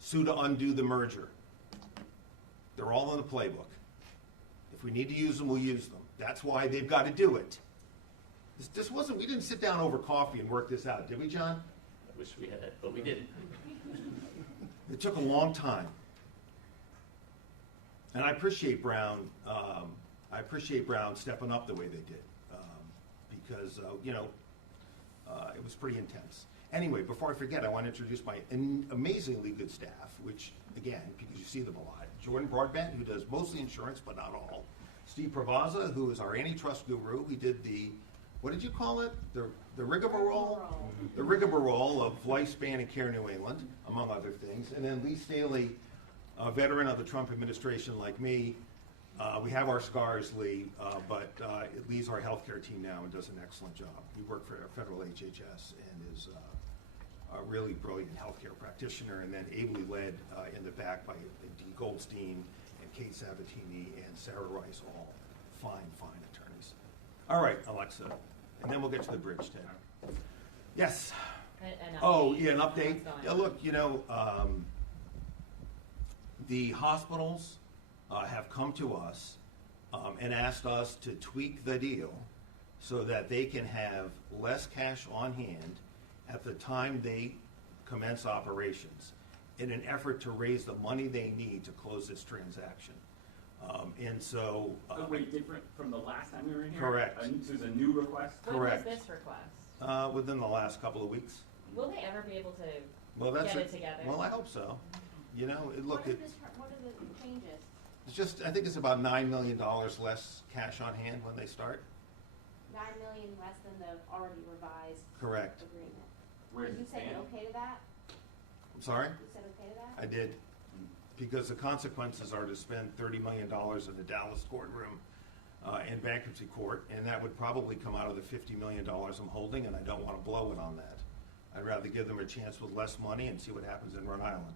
Sue to undo the merger. They're all in the playbook. If we need to use them, we'll use them. That's why they've got to do it. We didn't sit down over coffee and work this out, did we, John? I wish we had, but we didn't. It took a long time. And I appreciate Brown. Stepping up the way they did, because it was pretty intense. Anyway, before I forget, I want to introduce my amazingly good staff, which again, because you see them a lot. Jordan Broadbent, who does mostly insurance but not all. Steve Pravazza, who is our antitrust guru. He did the, what did you call it? The rigmarole? The rigmarole of Lifespan and Care New England, among other things. And then Lee Staley, a veteran of the Trump administration like me. We have our scars, Lee, but Lee's our healthcare team now and does an excellent job. He worked for federal HHS and is a really brilliant healthcare practitioner, and then ably led in the back by Dee Goldstein and Kate Sabatini and Sarah Rice, all fine attorneys. All right, Alexa, And then we'll get to the bridge, Ted. Yes? An Oh, update yeah, an on update. what's going Yeah, on. look, the hospitals have come to us and asked us to tweak the deal so that they can have less cash on hand at the time they commence operations in an effort to raise the money they need to close this transaction. And so. Oh, wait, different from the last time we were in here? Correct. So it's a new request? When correct. was this request? Within the last couple of weeks. Will they ever be able to Well, that's get it together? Well, I hope so. You know, What are the changes? it's just, I think it's about $9 million less cash on hand when they start. 9 million less than the already revised Correct. agreement. Where's You it said stand? okay to that? I'm sorry? You said okay to that? I did. Because the consequences are to spend $30 million in the Dallas courtroom in bankruptcy court, and that would probably come out of the $50 million I'm holding, and I don't want to blow it on that. I'd rather give them a chance with less money and see what happens in Rhode Island.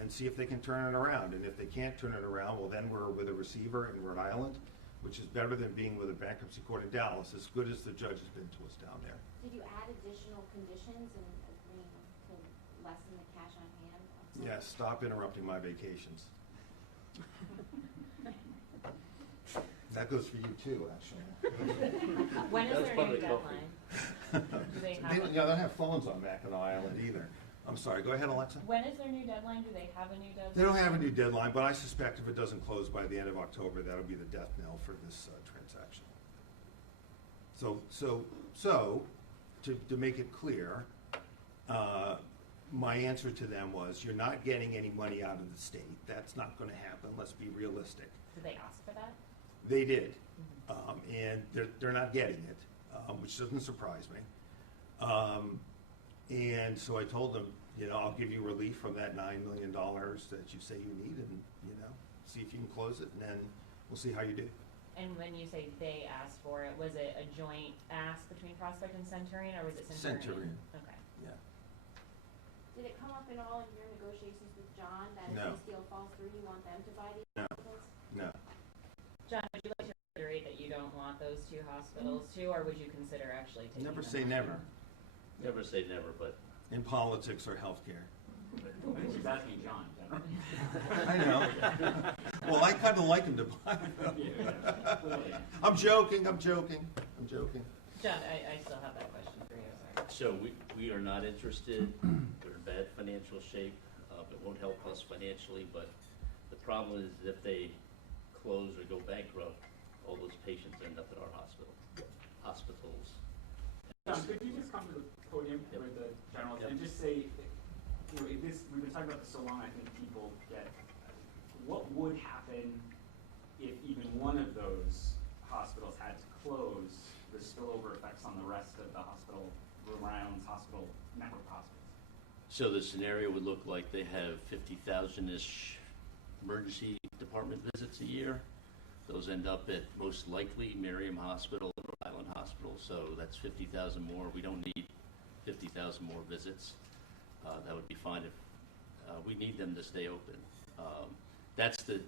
And see if they can turn it around. And if they can't turn it around, well, then we're with a receiver in Rhode Island, which is better than being with a bankruptcy court in Dallas, as good as the judge has been to us down there. Did you add additional conditions and agreeing to lessen the cash on hand? Yes, stop interrupting my vacations. That goes for you too, actually. When is That's their part new of the coffee. deadline? Do they have They don't have phones on Mackinac Island either. I'm sorry, go ahead, Alexa. When is their new deadline? Do they have a new deadline? They don't have a new deadline, but I suspect if it doesn't close by the end of October, that'll be the death knell for this transaction. So, to make it clear, my answer to them was, you're not getting any money out of the state. That's not gonna happen, let's be realistic. Did they ask for that? They did, and they're not getting it, which doesn't surprise me. And so I told them, I'll give you relief from that $9 million that you say you need, and see if you can close it, and then we'll see how you do. And when you say they asked for it, was it a joint ask between Prospect and Centurion, or was it Centurion? Centurion. Okay. Yeah. Did it come up in all of your negotiations with John that No. if this deal falls through, you want them to buy these No. hospitals? No. John, would you like to reiterate that you don't want those two hospitals too, or would you consider actually taking Never them say on? never. Never say never, but In politics or healthcare. I think she's asking John. I know. Well, I kind of like him to buy them. Yeah, clearly. I'm joking. John, I still have that question for you, sorry. so we are not interested. We're in bad financial shape. It won't help us financially, but the problem is if they close or go bankrupt, all those patients end up at our hospitals. John, could you just come to the podium Yep. with the general Yep. and just say, if this, we've been talking about this so long, I think people get, what would happen if even one of those hospitals had to close, the spillover effects on the rest of the hospital rounds, hospital network hospitals? So the scenario would look like they have 50,000-ish emergency department visits a year. Those end up at most likely Miriam Hospital and Rhode Island Hospital, so that's 50,000 more. We don't need 50,000 more visits. That would be fine if we need them to stay open. That's the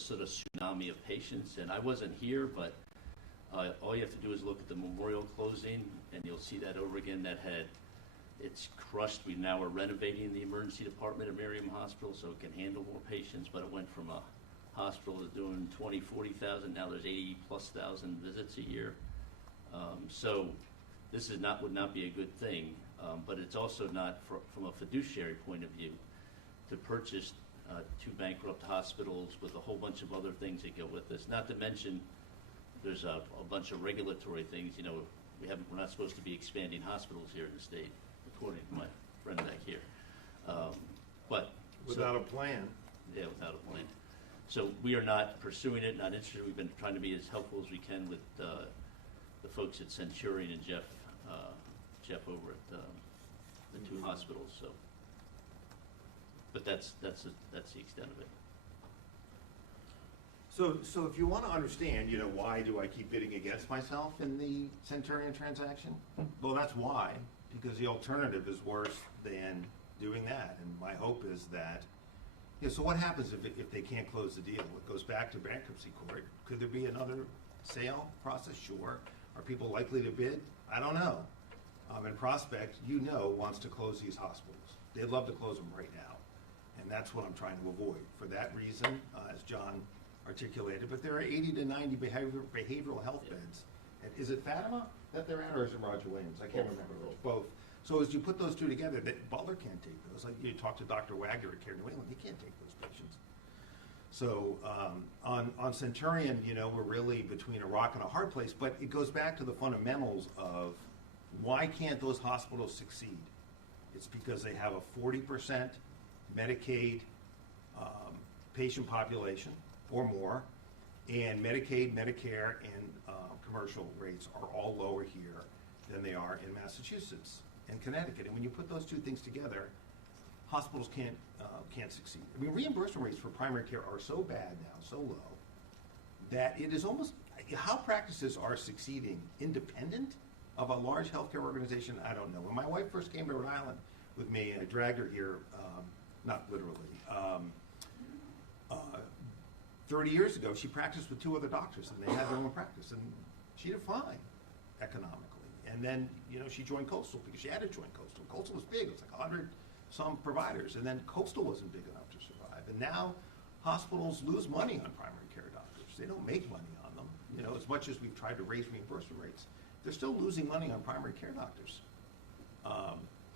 sort of tsunami of patients, and I wasn't here, but all you have to do is look at the Memorial closing, and you'll see that over again. It's crushed. We now are renovating the emergency department at Miriam Hospital so it can handle more patients, but it went from a hospital that's doing 20, 40,000, now there's 80+ thousand visits a year. So this would not be a good thing, but it's also not, from a fiduciary point of view, to purchase two bankrupt hospitals with a whole bunch of other things that go with this. Not to mention, there's a bunch of regulatory things. We're not supposed to be expanding hospitals here in the state, according to my friend back here. Without a plan. Yeah, without a plan. So we are not pursuing it, not interested. We've been trying to be as helpful as we can with the folks at Centurion and Jeff over at the two hospitals. So, but that's the extent of it. So if you want to understand, why do I keep bidding against myself in the Centurion transaction? Well, that's why, because the alternative is worse than doing that. And my hope is that, so what happens if they can't close the deal? It goes back to bankruptcy court. Could there be another sale process? Sure. Are people likely to bid? I don't know. And Prospect, wants to close these hospitals. They'd love to close them right now. And that's what I'm trying to avoid. For that reason, as John articulated, but there are 80 to 90 behavioral health beds. And is it Fatima that they're at, or is it Roger Williams? I can't remember. Both. So as you put those two together, Butler can't take those. Like you talk to Dr. Wagner at Care New England, he can't take those patients. So on Centurion, we're really between a rock and a hard place, but it goes back to the fundamentals of why can't those hospitals succeed? It's because they have a 40% Medicaid patient population or more, and Medicaid, Medicare, and commercial rates are all lower here than they are in Massachusetts and Connecticut. And when you put those two things together, hospitals can't succeed. I mean, reimbursement rates for primary care are so bad now, so low, that it is almost, how practices are succeeding independent of a large healthcare organization, I don't know. When my wife first came to Rhode Island with me, I dragged her here, not literally, 30 years ago, she practiced with 2 other doctors, and they had their own practice, and she did fine economically. And then, she joined Coastal because she had to join Coastal. Coastal was big; it was like 100 some providers, and then Coastal wasn't big enough to survive. And now, hospitals lose money on primary care doctors. They don't make money on them. As much as we've tried to raise reimbursement rates, they're still losing money on primary care doctors.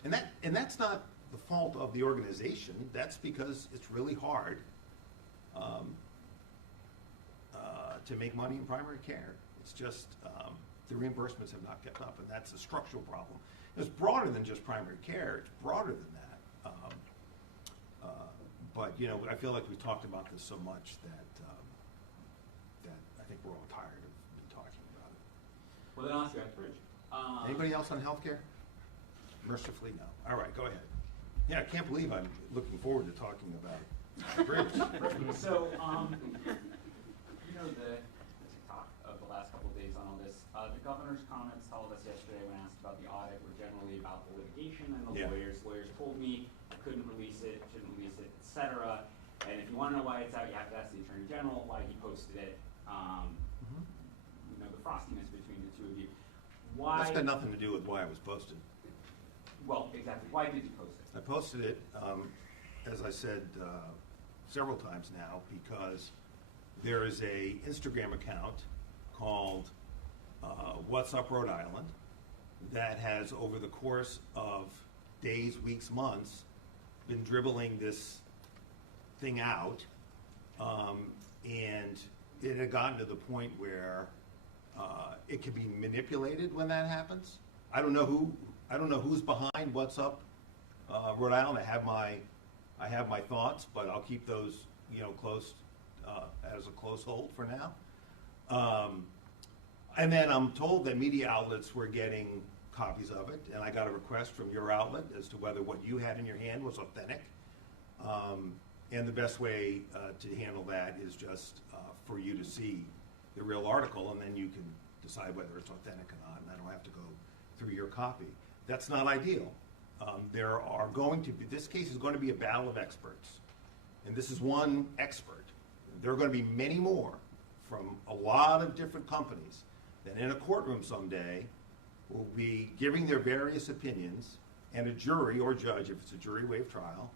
And that's not the fault of the organization. That's because it's really hard to make money in primary care. It's just the reimbursements have not kept up, and that's a structural problem. It's broader than just primary care. It's broader than that. But I feel like we've talked about this so much that I think we're all tired of me talking about it. Well, then I'll ask you after Rich. Anybody else on healthcare? Mercifully, no. All right, go ahead. Yeah, I can't believe I'm looking forward to talking about bridge. So, the TikTok of the last couple of days on all this, the governor's comments to all of us yesterday when asked about the audit were generally about the litigation and the lawyers. Lawyers told me I couldn't release it, shouldn't release it, etc. And if you want to know why it's out, you have to ask the Attorney General why he posted it. The frostiness between the two of you. Why? That's got nothing to do with why it was posted. Well, exactly. Why did you post it? I posted it, as I said several times now, because there is a Instagram account called What's Up Rhode Island that has, over the course of days, weeks, months, been dribbling this thing out, and it had gotten to the point where it can be manipulated when that happens. I don't know who's behind What's Up Rhode Island. I have my thoughts, but I'll keep those close as a close hold for now. And then I'm told that media outlets were getting copies of it, and I got a request from your outlet as to whether what you had in your hand was authentic. And the best way to handle that is just for you to see the real article, and then you can decide whether it's authentic or not, and I don't have to go through your copy. That's not ideal. This case is going to be a battle of experts, and this is one expert. There are going to be many more from a lot of different companies that in a courtroom someday will be giving their various opinions, and a jury or judge, if it's a jury waived trial,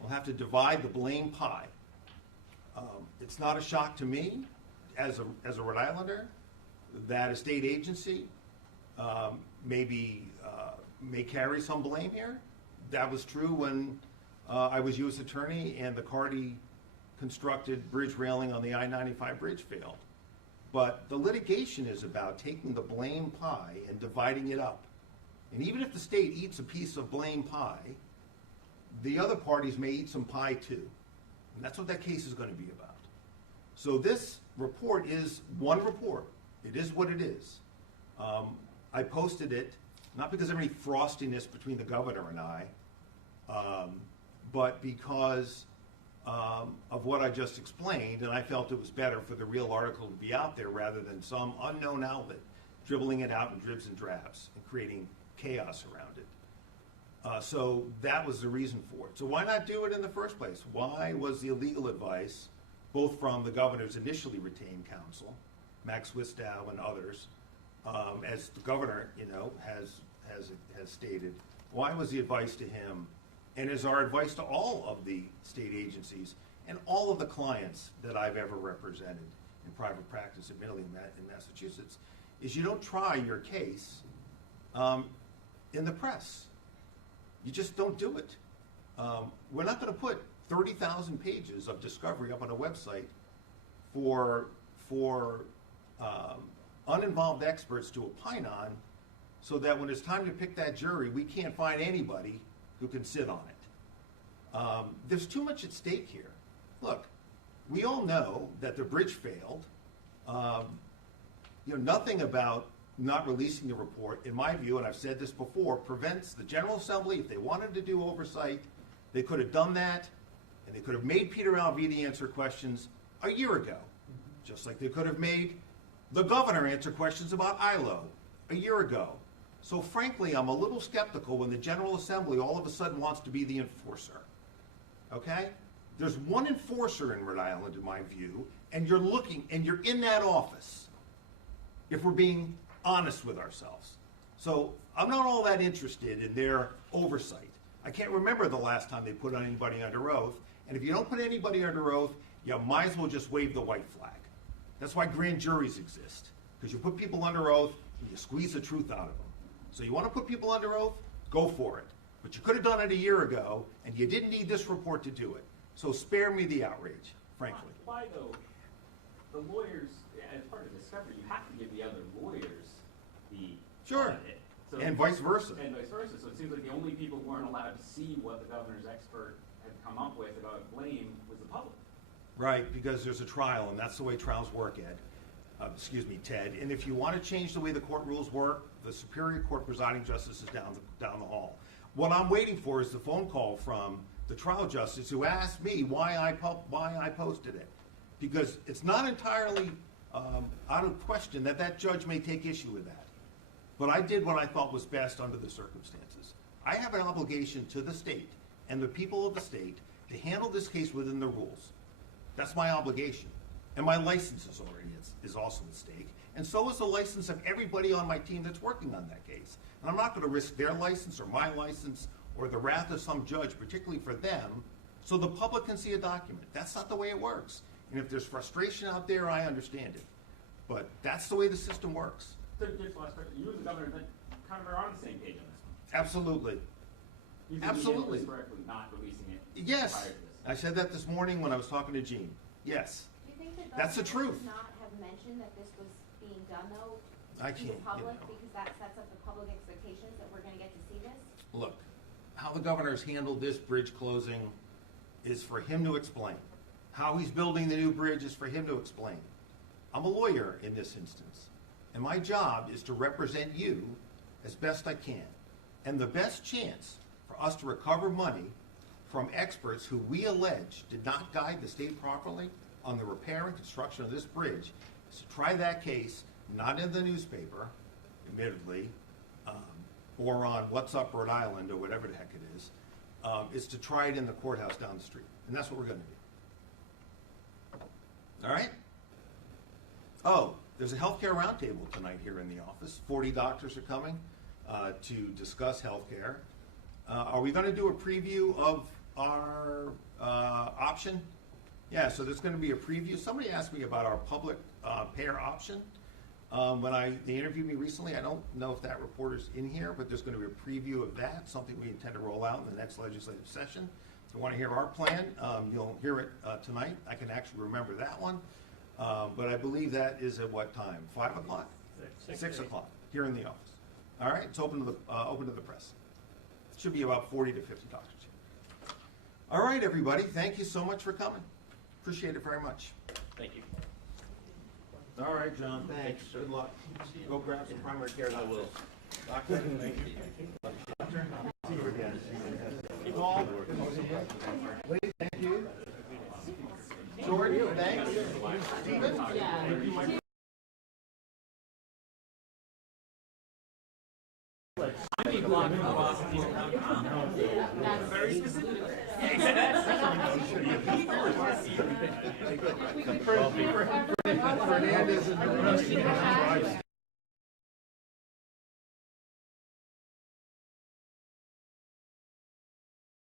will have to divide the blame pie. It's not a shock to me as a Rhode Islander that a state agency may carry some blame here. That was true when I was U.S. Attorney and the Carty constructed bridge railing on the I-95 bridge failed. But the litigation is about taking the blame pie and dividing it up. And even if the state eats a piece of blame pie, the other parties may eat some pie too. And that's what that case is going to be about. So this report is one report. It is what it is. I posted it, not because of any frostiness between the governor and I, but because of what I just explained, and I felt it was better for the real article to be out there rather than some unknown outlet dribbling it out in dribs and drabs and creating chaos around it. So that was the reason for it. So why not do it in the first place? Why was the legal advice, both from the governor's initially retained counsel, Max Wistow and others, as the governor, has stated, why was the advice to him, and is our advice to all of the state agencies and all of the clients that I've ever represented in private practice, admittedly in Massachusetts, is you don't try your case in the press. You just don't do it. We're not going to put 30,000 pages of discovery up on a website for uninvolved experts to opine on, so that when it's time to pick that jury, we can't find anybody who can sit on it. There's too much at stake here. Look, we all know that the bridge failed. Nothing about not releasing the report, in my view, and I've said this before, prevents the General Assembly, if they wanted to do oversight, they could have done that, and they could have made Peter Alviti answer questions a year ago, just like they could have made the governor answer questions about ILO a year ago. So frankly, I'm a little skeptical when the General Assembly all of a sudden wants to be the enforcer. Okay? There's one enforcer in Rhode Island, in my view, and you're in that office, if we're being honest with ourselves. So I'm not all that interested in their oversight. I can't remember the last time they put anybody under oath, and if you don't put anybody under oath, you might as well just wave the white flag. That's why grand juries exist, because you put people under oath and you squeeze the truth out of them. So you want to put people under oath? Go for it. But you could have done it a year ago, and you didn't need this report to do it. So spare me the outrage, frankly. Why though? The lawyers, as part of discovery, you have to give the other lawyers the Sure. audit. So And vice versa. And vice versa. So it seems like the only people who weren't allowed to see what the governor's expert had come up with about blame was the public. Right, because there's a trial, and that's the way trials work, Ted. And if you want to change the way the court rules work, the Superior Court presiding justice is down the hall. What I'm waiting for is the phone call from the trial justice who asked me why I posted it, because it's not entirely out of question that judge may take issue with that. But I did what I thought was best under the circumstances. I have an obligation to the state and the people of the state to handle this case within the rules. That's my obligation. And my license is also at stake. And so is the license of everybody on my team that's working on that case. And I'm not going to risk their license or my license or the wrath of some judge, particularly for them, so the public can see a document. That's not the way it works. And if there's frustration out there, I understand it. But that's the way the system works. So just last question, you and the governor kind of are on the same page on this one. Absolutely. You think Absolutely. You correctly not releasing it Yes. prior to this? I said that this morning when I was talking to Gene. Yes. Do you think that That's the governor truth. should not have mentioned that this was being done though I to can't, the public, you know. because that sets up the public expectations that we're gonna get to see this? Look, how the governor's handled this bridge closing is for him to explain. How he's building the new bridge is for him to explain. I'm a lawyer in this instance, and my job is to represent you as best I can. And the best chance for us to recover money from experts who we allege did not guide the state properly on the repair and construction of this bridge is to try that case, not in the newspaper, admittedly, or on What's Up Rhode Island or whatever the heck it is to try it in the courthouse down the street. And that's what we're going to do. All right? Oh, there's a healthcare roundtable tonight here in the office. 40 doctors are coming to discuss healthcare. Are we going to do a preview of our option? Yeah, so there's going to be a preview. Somebody asked me about our public payer option. When they interviewed me recently, I don't know if that reporter's in here, but there's going to be a preview of that, something we intend to roll out in the next legislative session. If you want to hear our plan, you'll hear it tonight. I can actually remember that one. But I believe that is at what time? 5 o'clock? 6 o'clock, here in the office. All right, it's open to the press. It should be about 40 to 50 doctors here. All right, everybody, thank you so much for coming. Appreciate it very much. Thank you. All right, John, thanks. Good luck. Go grab some primary care. I will. Doctor, thank you. Doctor, see you again. Paul, Lee, thank you. Jordan, thanks. Stephen? Very specific. Fernandez and